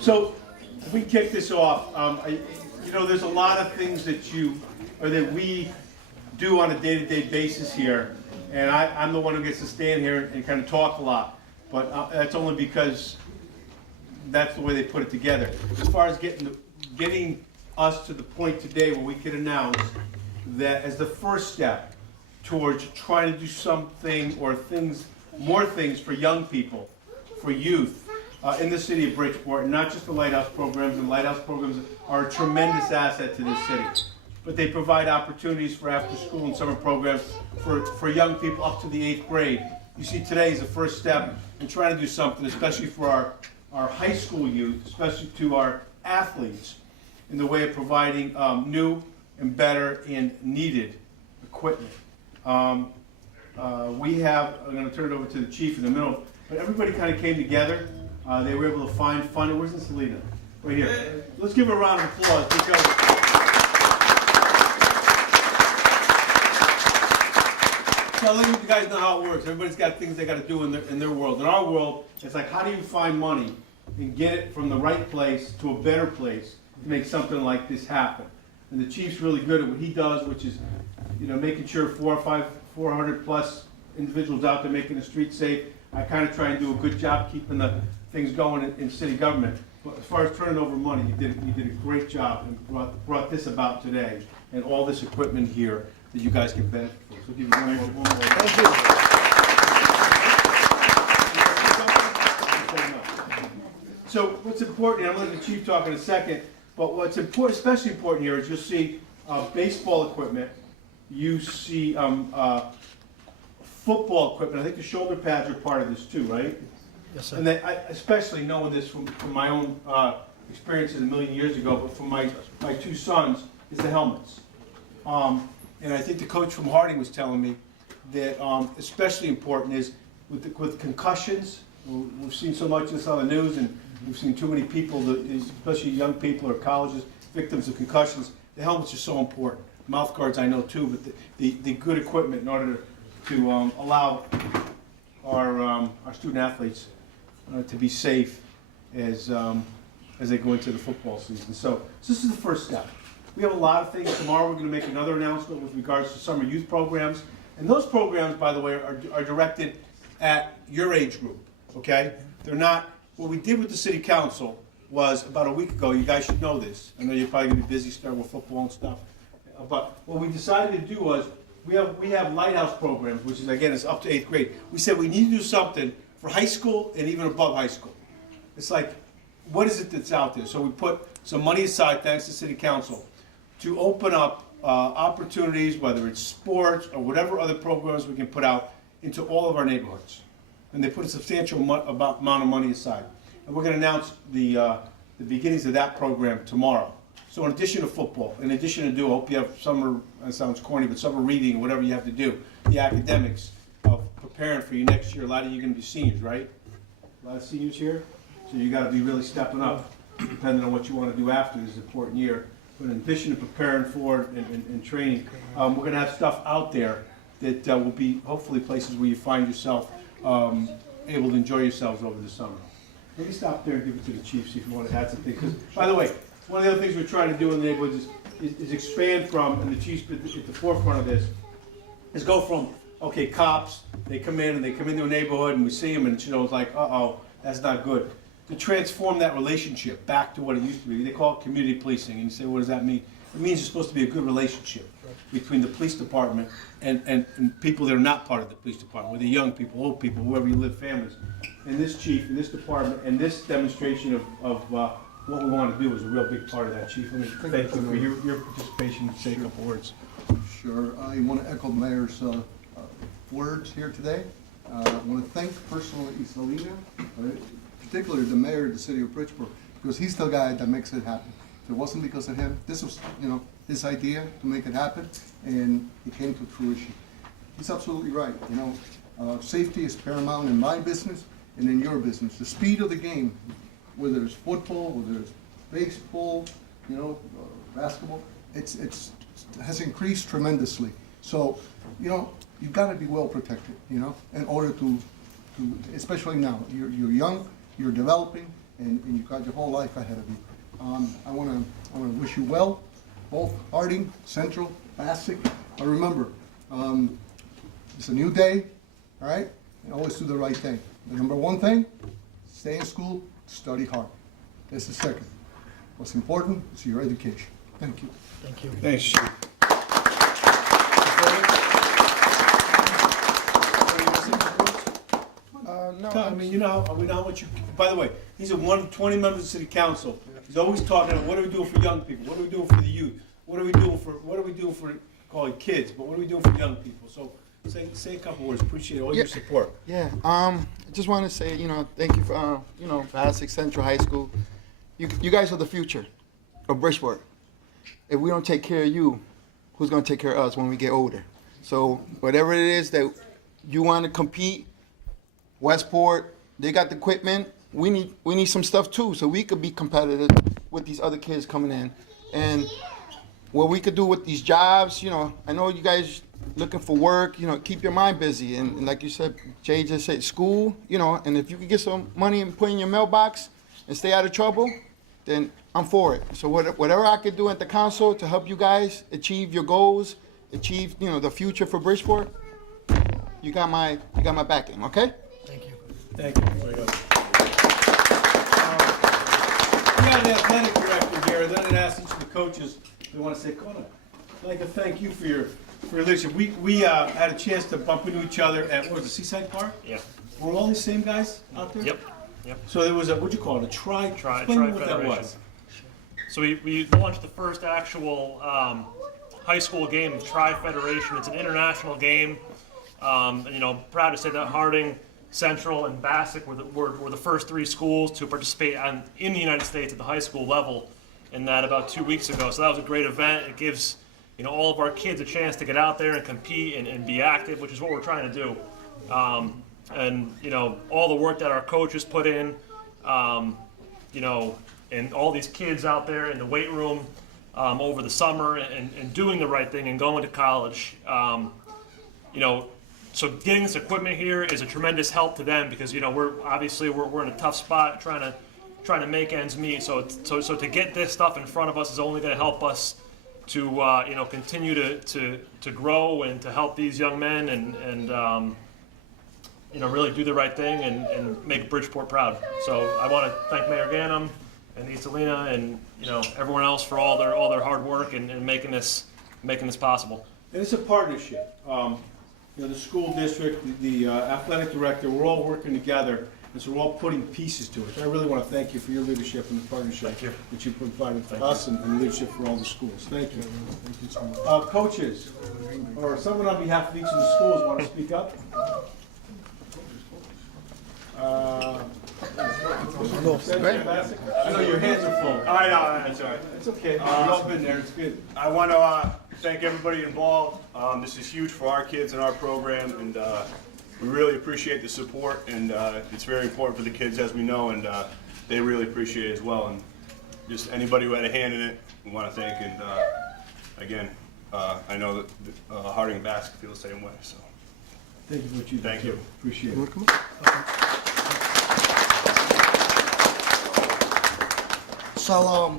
So, if we kick this off, you know, there's a lot of things that we do on a day-to-day basis here, and I'm the one who gets to stand here and kind of talk a lot, but that's only because that's the way they put it together. As far as getting us to the point today where we could announce that as the first step towards trying to do something or more things for young people, for youth, in the city of Bridgeport, and not just the Lighthouse programs, and Lighthouse programs are a tremendous asset to this city. But they provide opportunities for after-school and summer programs for young people up to the 8th grade. You see, today is the first step in trying to do something, especially for our high school youth, especially to our athletes, in the way of providing new and better and needed equipment. I'm going to turn it over to the chief in the middle, but everybody kind of came together. They were able to find funding. Where's the Selena? Right here. Let's give her a round of applause because so let you guys know how it works. Everybody's got things they got to do in their world. In our world, it's like, how do you find money and get it from the right place to a better place to make something like this happen? And the chief's really good at what he does, which is, you know, making sure 400 plus individuals out there making the streets safe. I kind of try and do a good job keeping the things going in city government. But as far as turning over money, you did a great job and brought this about today and all this equipment here that you guys can benefit from. So give you one more. Thank you. So what's important, I'm going to let the chief talk in a second, but what's important, especially important here, is you'll see baseball equipment, you see football equipment. I think the shoulder pads are part of this too, right? Yes, sir. And I especially know this from my own experiences a million years ago, but from my two sons, is the helmets. And I think the coach from Harding was telling me that especially important is with concussions. We've seen so much of this on the news, and we've seen too many people, especially young people or colleges, victims of concussions. The helmets are so important. Mouth guards I know too, but the good equipment in order to allow our student athletes to be safe as they go into the football season. So this is the first step. We have a lot of things. Tomorrow we're going to make another announcement with regards to summer youth programs. And those programs, by the way, are directed at your age group, okay? They're not, what we did with the city council was about a week ago, you guys should know this. I know you're probably going to be busy starting with football and stuff. But what we decided to do was, we have Lighthouse programs, which is, again, is up to 8th grade. We said we need to do something for high school and even above high school. It's like, what is it that's out there? So we put some money aside, thanks to city council, to open up opportunities, whether it's sports or whatever other programs we can put out into all of our neighborhoods. And they put a substantial amount of money aside. And we're going to announce the beginnings of that program tomorrow. So in addition to football, in addition to I hope you have summer, that sounds corny, but summer reading or whatever you have to do, the academics of preparing for you next year. A lot of you are going to be seniors, right? A lot of seniors here? So you got to be really stepping up, depending on what you want to do after this important year. But in addition to preparing for it and training, we're going to have stuff out there that will be hopefully places where you find yourself able to enjoy yourselves over the summer. Maybe stop there and give it to the chief, see if you want to add something. Because, by the way, one of the other things we're trying to do in the neighborhoods is expand from, and the chief's at the forefront of this, is go from, okay, cops, they come into a neighborhood and we see them and it's like, uh-oh, that's not good. To transform that relationship back to what it used to be. They call it community policing, and you say, what does that mean? It means it's supposed to be a good relationship between the police department and people that are not part of the police department, whether young people, old people, whoever you live, families. And this chief, and this department, and this demonstration of what we want to do is a real big part of that, Chief. Let me thank you for your participation and say a couple words. Sure. I want to echo the mayor's words here today. I want to thank personally Isalina, particularly the mayor of the city of Bridgeport, because he's the guy that makes it happen. If it wasn't because of him, this was, his idea to make it happen, and it came to fruition. He's absolutely right. Safety is paramount in my business and in your business. The speed of the game, whether it's football, whether it's baseball, basketball, it has increased tremendously. So, you've got to be well protected, in order to especially now, you're young, you're developing, and you got your whole life ahead of you. I wanna wish you well, both Harding, Central, Bassick. But remember, it's a new day, all right? And always do the right thing. The number one thing, stay in school, study hard. That's the second. What's important is your education. Thank you. Thank you. Thanks, Chief. No, I mean, you know, we know how much you, by the way, he's one of 20 members of the city council. He's always talking about what are we doing for young people? What are we doing for the youth? What are we doing for, call it kids, but what are we doing for young people? So say a couple words. Appreciate all your support. Yeah, I just want to say, thank you for, Bassick Central High School. You guys are the future of Bridgeport. If we don't take care of you, who's going to take care of us when we get older? So whatever it is that you want to compete, Westport, they got the equipment. We need some stuff too, so we could be competitive with these other kids coming in. And what we could do with these jobs, I know you guys looking for work, keep your mind busy. And like you said, Jay just said school, and if you could get some money and put in your mailbox and stay out of trouble, then I'm for it. So whatever I could do at the council to help you guys achieve your goals, achieve, the future for Bridgeport, you got my backing, okay? Thank you. We got an athletic director here, then I'd ask each of the coaches if they want to say, Kona, I'd like to thank you for your leadership. We had a chance to bump into each other at, what was it, Seaside Park? Yeah. Were all these same guys out there? Yep. So there was what'd you call it, a Explain what that was. So we launched the first actual high school game of Tri-Federation. It's an international game. Proud to say that Harding, Central, and Bassick were the first three schools to participate in the United States at the high school level in that about 2 weeks ago. So that was a great event. It gives all of our kids a chance to get out there and compete and be active, which is what we're trying to do. All the work that our coaches put in, and all these kids out there in the weight room over the summer and doing the right thing and going to college. So getting this equipment here is a tremendous help to them because we're in a tough spot trying to make ends meet. So to get this stuff in front of us is only going to help us to continue to grow and to help these young men and really do the right thing and make Bridgeport proud. So I want to thank Mayor Ganim and Isalina and everyone else for all their hard work and making this possible. And it's a partnership. The school district, the athletic director, we're all working together, and so we're all putting pieces to it. So I really want to thank you for your leadership and the partnership that you provided for us and leadership for all the schools. Thank you. Thank you so much. Coaches, or someone on behalf of each of the schools want to speak up? I know your hands are full. I know, that's all right. It's okay. We've all been there. It's good. I want to thank everybody involved. This is huge for our kids and our program, and we really appreciate the support, and it's very important for the kids, as we know, and they really appreciate it as well. And just anybody who had a hand in it, we want to thank, and again, I know that Harding and Bassick feel the same way, so. Thank you for what you do. Thank you. Appreciate it. So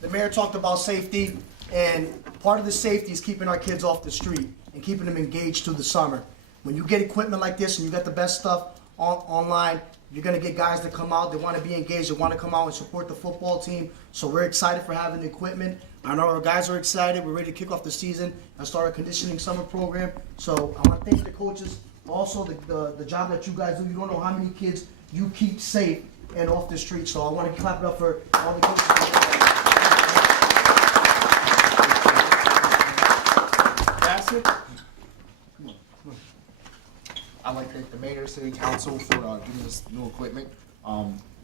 the mayor talked about safety, and part of the safety is keeping our kids off the street and keeping them engaged through the summer. When you get equipment like this and you got the best stuff online, you're going to get guys that come out, they want to be engaged, they want to come out and support the football team. So we're excited for having the equipment. I know our guys are excited. We're ready to kick off the season and start a conditioning summer program. So I want to thank the coaches. Also, the job that you guys do, you don't know how many kids you keep safe and off the street. So I want to clap it up for all the coaches. Bassick? I'd like to thank the mayor, city council for giving us new equipment.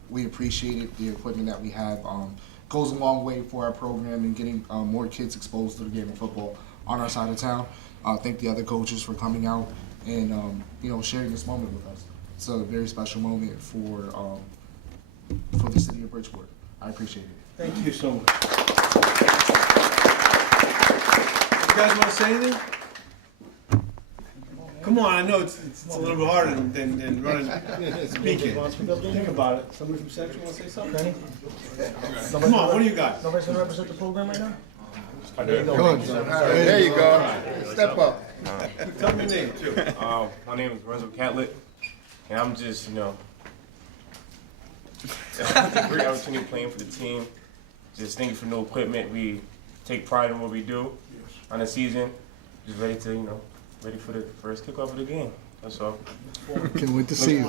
We appreciate it. The equipment that we have goes a long way for our program and getting more kids exposed to the game of football on our side of town. Thank the other coaches for coming out and sharing this moment with us. It's a very special moment for the city of Bridgeport. I appreciate it. Thank you so much. You guys want to say anything? Come on, I know it's a little bit harder than running, speaking. Think about it. Somebody from Central want to say something? Come on, what do you got? Nobody's gonna represent the program right now? Good. There you go. Step up. Tell me your name, too. My name is Renzo Catlett, and I'm just, great opportunity playing for the team. Just thank you for no equipment. We take pride in what we do on the season. Just ready to, ready for the first kickoff of the game. That's all. Can't wait to see you.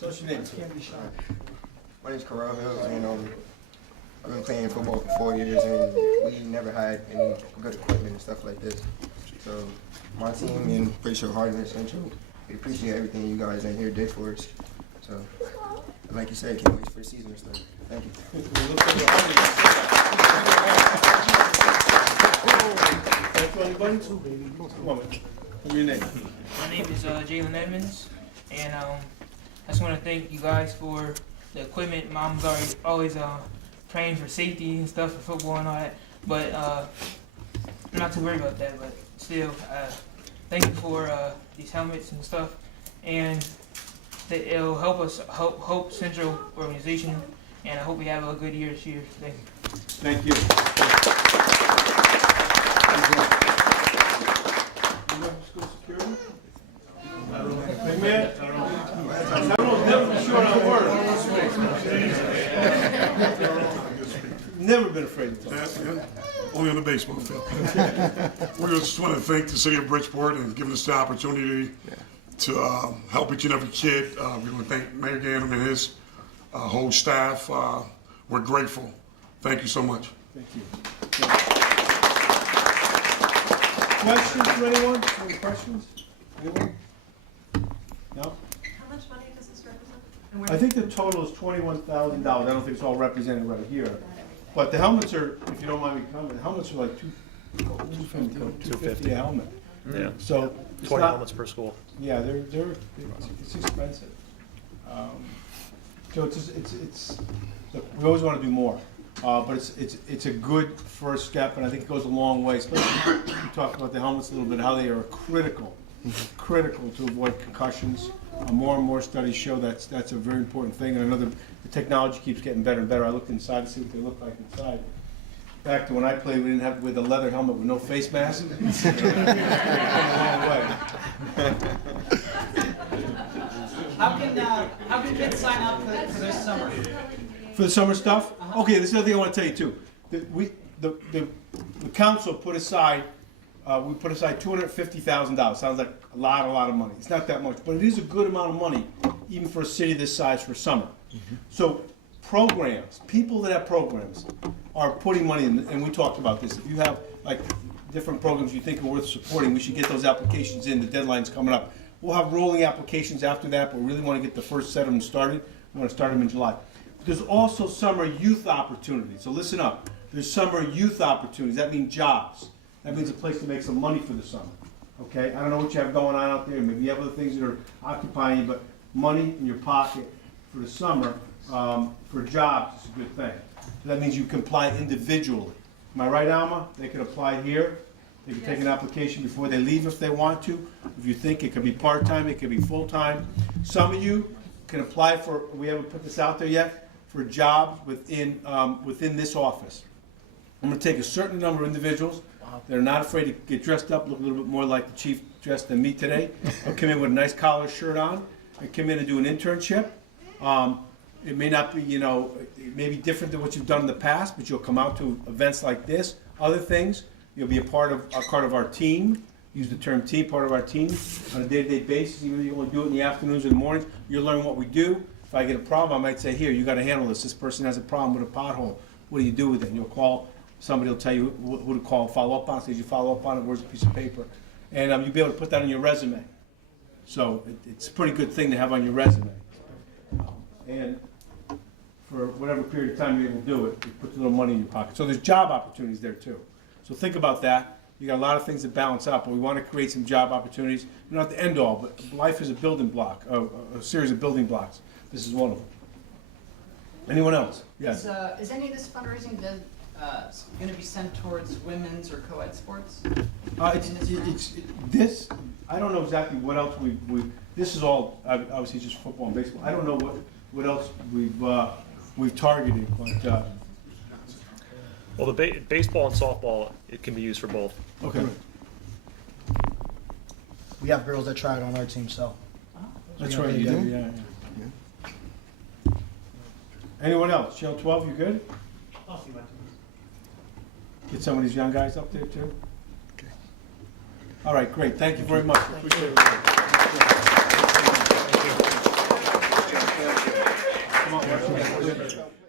What's your name? My name's Carelle and I've been playing football for 4 years and we never had any good equipment and stuff like this. So my team and pretty sure Harding and Central, we appreciate everything you guys in here did for us. So like you said, can't wait for the season to start. Thank you. Come on, what's your name? My name is Jalen Edmonds, and I just want to thank you guys for the equipment. Mom's always praying for safety and stuff for football and all that, but I'm not too worried about that. But still, thank you for these helmets and stuff, and that it'll help us help Central organization, and I hope we have a good year this year. Thank you. Thank you. School security? Big man? I don't never been short on words. Never been afraid to talk. Only on the baseball field. We just want to thank the city of Bridgeport and giving us the opportunity to help each and every kid. We want to thank Mayor Ganim and his whole staff. We're grateful. Thank you so much. Thank you. Questions for anyone? Any questions? Anyone? No? How much money does this represent? I think the total is $21,000. I don't think it's all represented right here. But the helmets are, if you don't mind me commenting, the helmets are like $250 a helmet. Yeah. So 20 helmets per school. Yeah, it's expensive. So look, we always want to do more, but it's a good first step, and I think it goes a long way. Especially we talked about the helmets a little bit, how they are critical to avoid concussions. More and more studies show that's a very important thing, and the technology keeps getting better and better. I looked inside to see what they look like inside. Back to when I played, we didn't have to wear the leather helmet with no face mask. It's come a long way. How can kids sign up for this summer? For the summer stuff? Okay, this is another thing I want to tell you too. The council put aside, we put aside $250,000. Sounds like a lot of money. It's not that much, but it is a good amount of money, even for a city this size for summer. So programs, people that have programs are putting money in, and we talked about this. If you have like different programs you think are worth supporting, we should get those applications in. The deadline's coming up. We'll have rolling applications after that, but we really want to get the first set of them started. We want to start them in July. There's also summer youth opportunities. So listen up. There's summer youth opportunities. That means jobs. That means a place to make some money for the summer. Okay? I don't know what you have going on out there. Maybe you have other things that are occupying you, but money in your pocket for the summer for jobs is a good thing. So that means you can apply individually. Am I right, Alma? They can apply here. They can take an application before they leave if they want to. If you think it could be part-time, it could be full-time. Some of you can apply for, we haven't put this out there yet, for jobs within this office. I'm going to take a certain number of individuals that are not afraid to get dressed up, look a little bit more like the chief dressed than me today. I'll come in with a nice collar shirt on and come in and do an internship. It may not be, it may be different than what you've done in the past, but you'll come out to events like this, other things. You'll be a part of our team. Use the term team, part of our team on a day-to-day basis. Even if you only do it in the afternoons or the mornings, you'll learn what we do. If I get a problem, I might say, here, you got to handle this. This person has a problem with a pothole. What do you do with it? And you'll call. Somebody will tell you who to call, follow up on. So you follow up on it. Where's a piece of paper? And you'll be able to put that on your resume. So it's a pretty good thing to have on your resume. And for whatever period of time you're able to do it, it puts a little money in your pocket. So there's job opportunities there too. So think about that. You got a lot of things that balance out, but we want to create some job opportunities. Not the end all, but life is a building block, a series of building blocks. This is one of them. Anyone else? Yes. Is any of this fundraising going to be sent towards women's or co-ed sports? This, I don't know exactly what else this is all, obviously just football and baseball. I don't know what else we've targeted, but, Well, the baseball and softball, it can be used for both. okay. We have girls that tried on our team, so. That's right, you do, yeah. Anyone else? Channel 12, you good? Get some of these young guys up there too? Okay. All right, great, thank you very much. Appreciate it. Come on,